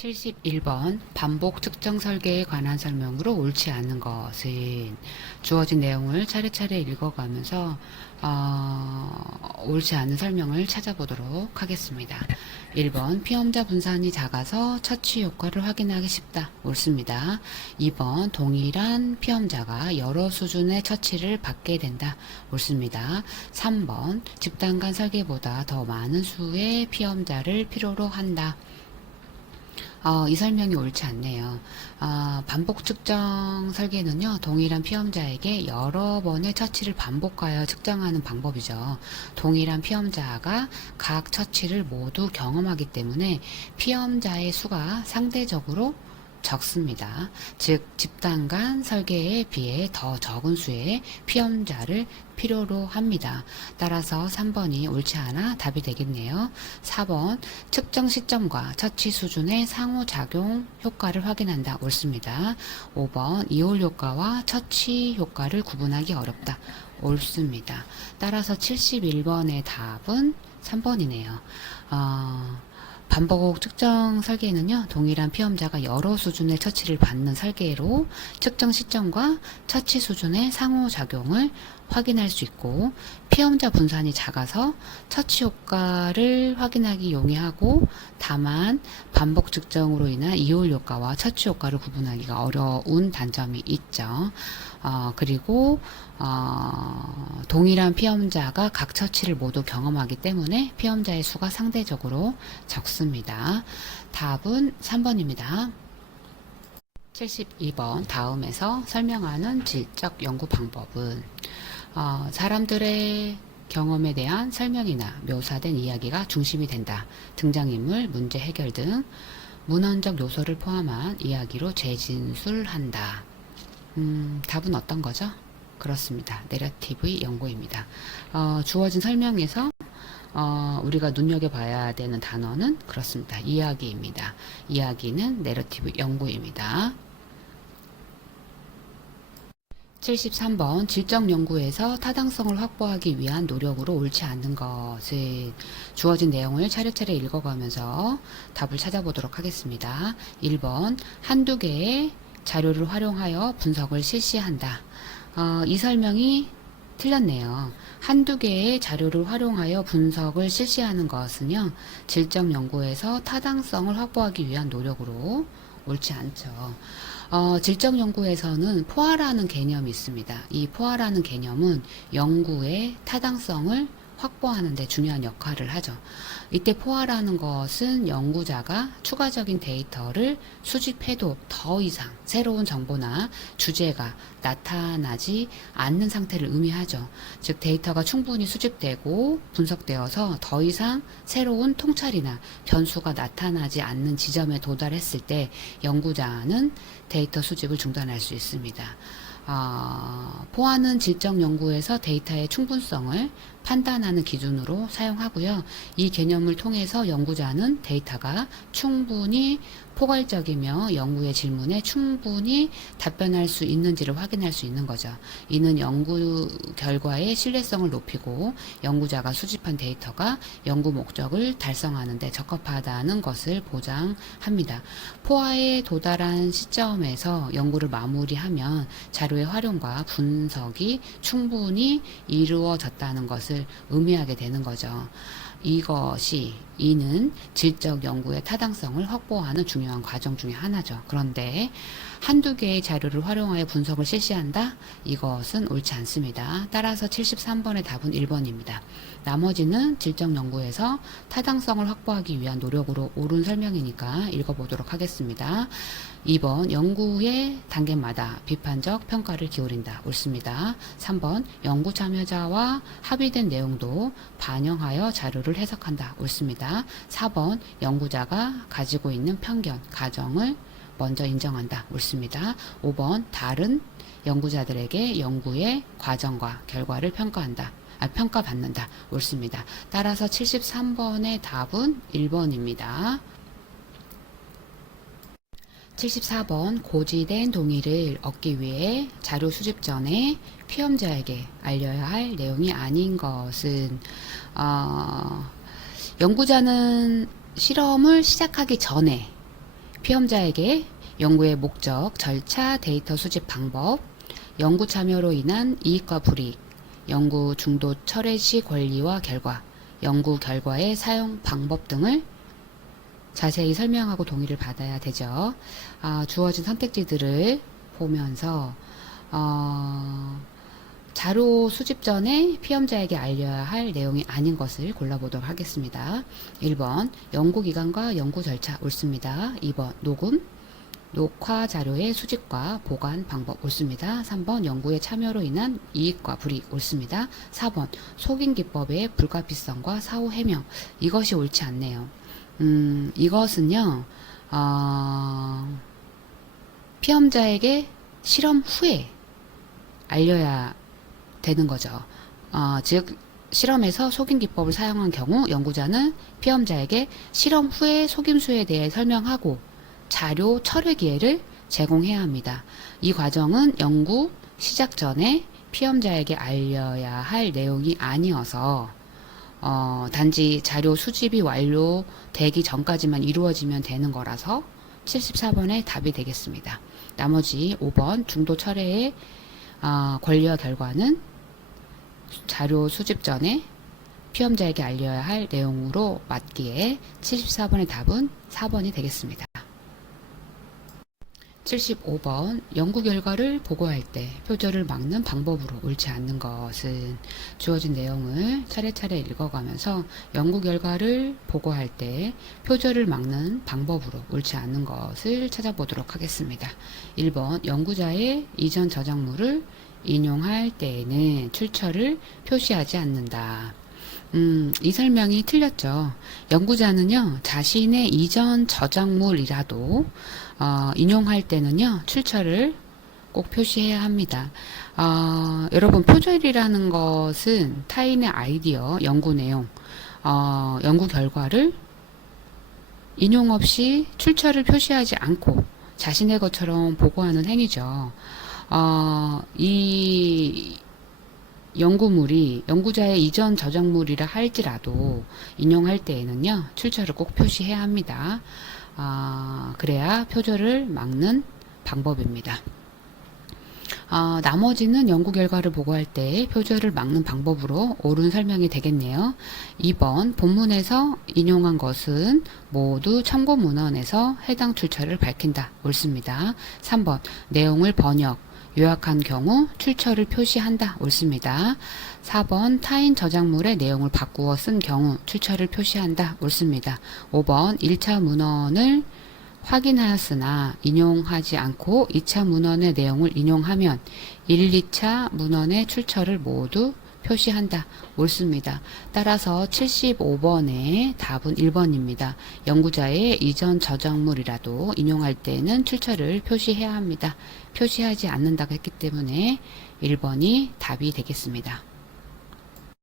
71번 반복 측정 설계에 관한 설명으로 옳지 않은 것은 주어진 내용을 차례차례 읽어가면서 옳지 않은 설명을 찾아보도록 하겠습니다. 1번 피험자 분산이 작아서 처치 효과를 확인하기 쉽다. 옳습니다. 2번 동일한 피험자가 여러 수준의 처치를 받게 된다. 옳습니다. 3번 집단 간 설계보다 더 많은 수의 피험자를 필요로 한다. 이 설명이 옳지 않네요. 반복 측정 설계는요, 동일한 피험자에게 여러 번의 처치를 반복하여 측정하는 방법이죠. 동일한 피험자가 각 처치를 모두 경험하기 때문에 피험자의 수가 상대적으로 적습니다. 즉 집단 간 설계에 비해 더 적은 수의 피험자를 필요로 합니다. 따라서 3번이 옳지 않아 답이 되겠네요. 4번 측정 시점과 처치 수준의 상호작용 효과를 확인한다. 옳습니다. 5번 이올 효과와 처치 효과를 구분하기 어렵다. 옳습니다. 따라서 71번의 답은 3번이네요. 반복 측정 설계는요, 동일한 피험자가 여러 수준의 처치를 받는 설계로 측정 시점과 처치 수준의 상호작용을 확인할 수 있고, 피험자 분산이 작아서 처치 효과를 확인하기 용이하고, 다만 반복 측정으로 인한 이올 효과와 처치 효과를 구분하기가 어려운 단점이 있죠. 그리고 동일한 피험자가 각 처치를 모두 경험하기 때문에 피험자의 수가 상대적으로 적습니다. 답은 3번입니다. 72번 다음에서 설명하는 질적 연구 방법은 사람들의 경험에 대한 설명이나 묘사된 이야기가 중심이 된다. 등장인물, 문제 해결 등 문헌적 요소를 포함한 이야기로 재진술한다. 답은 어떤 거죠? 그렇습니다. 내러티브의 연구입니다. 주어진 설명에서 우리가 눈여겨봐야 되는 단어는 그렇습니다. 이야기입니다. 이야기는 내러티브 연구입니다. 73번 질적 연구에서 타당성을 확보하기 위한 노력으로 옳지 않는 것은 주어진 내용을 차례차례 읽어가면서 답을 찾아보도록 하겠습니다. 1번 한두 개의 자료를 활용하여 분석을 실시한다. 이 설명이 틀렸네요. 한두 개의 자료를 활용하여 분석을 실시하는 것은요, 질적 연구에서 타당성을 확보하기 위한 노력으로 옳지 않죠. 질적 연구에서는 포화라는 개념이 있습니다. 이 포화라는 개념은 연구의 타당성을 확보하는 데 중요한 역할을 하죠. 이때 포화라는 것은 연구자가 추가적인 데이터를 수집해도 더 이상 새로운 정보나 주제가 나타나지 않는 상태를 의미하죠. 즉 데이터가 충분히 수집되고 분석되어서 더 이상 새로운 통찰이나 변수가 나타나지 않는 지점에 도달했을 때 연구자는 데이터 수집을 중단할 수 있습니다. 포화는 질적 연구에서 데이터의 충분성을 판단하는 기준으로 사용하고요. 이 개념을 통해서 연구자는 데이터가 충분히 포괄적이며 연구의 질문에 충분히 답변할 수 있는지를 확인할 수 있는 거죠. 이는 연구 결과의 신뢰성을 높이고 연구자가 수집한 데이터가 연구 목적을 달성하는 데 적합하다는 것을 보장합니다. 포화에 도달한 시점에서 연구를 마무리하면 자료의 활용과 분석이 충분히 이루어졌다는 것을 의미하게 되는 거죠. 이는 질적 연구의 타당성을 확보하는 중요한 과정 중에 하나죠. 그런데 한두 개의 자료를 활용하여 분석을 실시한다? 이것은 옳지 않습니다. 따라서 73번의 답은 1번입니다. 나머지는 질적 연구에서 타당성을 확보하기 위한 노력으로 옳은 설명이니까 읽어보도록 하겠습니다. 2번 연구의 단계마다 비판적 평가를 기울인다. 옳습니다. 3번 연구 참여자와 합의된 내용도 반영하여 자료를 해석한다. 옳습니다. 4번 연구자가 가지고 있는 편견, 가정을 먼저 인정한다. 옳습니다. 5번 다른 연구자들에게 연구의 과정과 결과를 평가받는다. 옳습니다. 따라서 73번의 답은 1번입니다. 74번 고지된 동의를 얻기 위해 자료 수집 전에 피험자에게 알려야 할 내용이 아닌 것은 연구자는 실험을 시작하기 전에 피험자에게 연구의 목적, 절차, 데이터 수집 방법, 연구 참여로 인한 이익과 불이익, 연구 중도 철회 시 권리와 결과, 연구 결과의 사용 방법 등을 자세히 설명하고 동의를 받아야 되죠. 주어진 선택지들을 보면서 자료 수집 전에 피험자에게 알려야 할 내용이 아닌 것을 골라보도록 하겠습니다. 1번 연구기간과 연구 절차 옳습니다. 2번 녹화 자료의 수집과 보관 방법 옳습니다. 3번 연구에 참여로 인한 이익과 불이익 옳습니다. 4번 속인 기법의 불가피성과 사후 해명 이것이 옳지 않네요. 이것은요 피험자에게 실험 후에 알려야 되는 거죠. 즉 실험에서 속임 기법을 사용한 경우 연구자는 피험자에게 실험 후에 속임수에 대해 설명하고 자료 철회 기회를 제공해야 합니다. 이 과정은 연구 시작 전에 피험자에게 알려야 할 내용이 아니어서 단지 자료 수집이 완료되기 전까지만 이루어지면 되는 거라서 74번의 답이 되겠습니다. 나머지 5번 중도 철회의 권리와 결과는 자료 수집 전에 피험자에게 알려야 할 내용으로 맞기에 74번의 답은 4번이 되겠습니다. 75번 연구 결과를 보고할 때 표절을 막는 방법으로 옳지 않는 것은 주어진 내용을 차례차례 읽어가면서 연구 결과를 보고할 때 표절을 막는 방법으로 옳지 않는 것을 찾아보도록 하겠습니다. 1번 연구자의 이전 저작물을 인용할 때에는 출처를 표시하지 않는다. 이 설명이 틀렸죠. 연구자는요, 자신의 이전 저작물이라도 인용할 때는요, 출처를 꼭 표시해야 합니다. 여러분, 표절이라는 것은 타인의 아이디어, 연구 내용, 연구 결과를 인용 없이 출처를 표시하지 않고 자신의 것처럼 보고하는 행위죠. 이 연구물이 연구자의 이전 저작물이라 할지라도 인용할 때에는요 출처를 꼭 표시해야 합니다. 그래야 표절을 막는 방법입니다. 나머지는 연구 결과를 보고할 때 표절을 막는 방법으로 옳은 설명이 되겠네요. 2번 본문에서 인용한 것은 모두 참고 문헌에서 해당 출처를 밝힌다. 옳습니다. 3번 내용을 번역 요약한 경우 출처를 표시한다. 옳습니다. 4번 타인 저작물의 내용을 바꾸어 쓴 경우 출처를 표시한다. 옳습니다. 5번 1차 문헌을 확인하였으나 인용하지 않고 2차 문헌의 내용을 인용하면 1, 2차 문헌의 출처를 모두 표시한다. 옳습니다. 따라서 75번의 답은 1번입니다. 연구자의 이전 저작물이라도 인용할 때는 출처를 표시해야 합니다. 표시하지 않는다고 했기 때문에 1번이 답이 되겠습니다.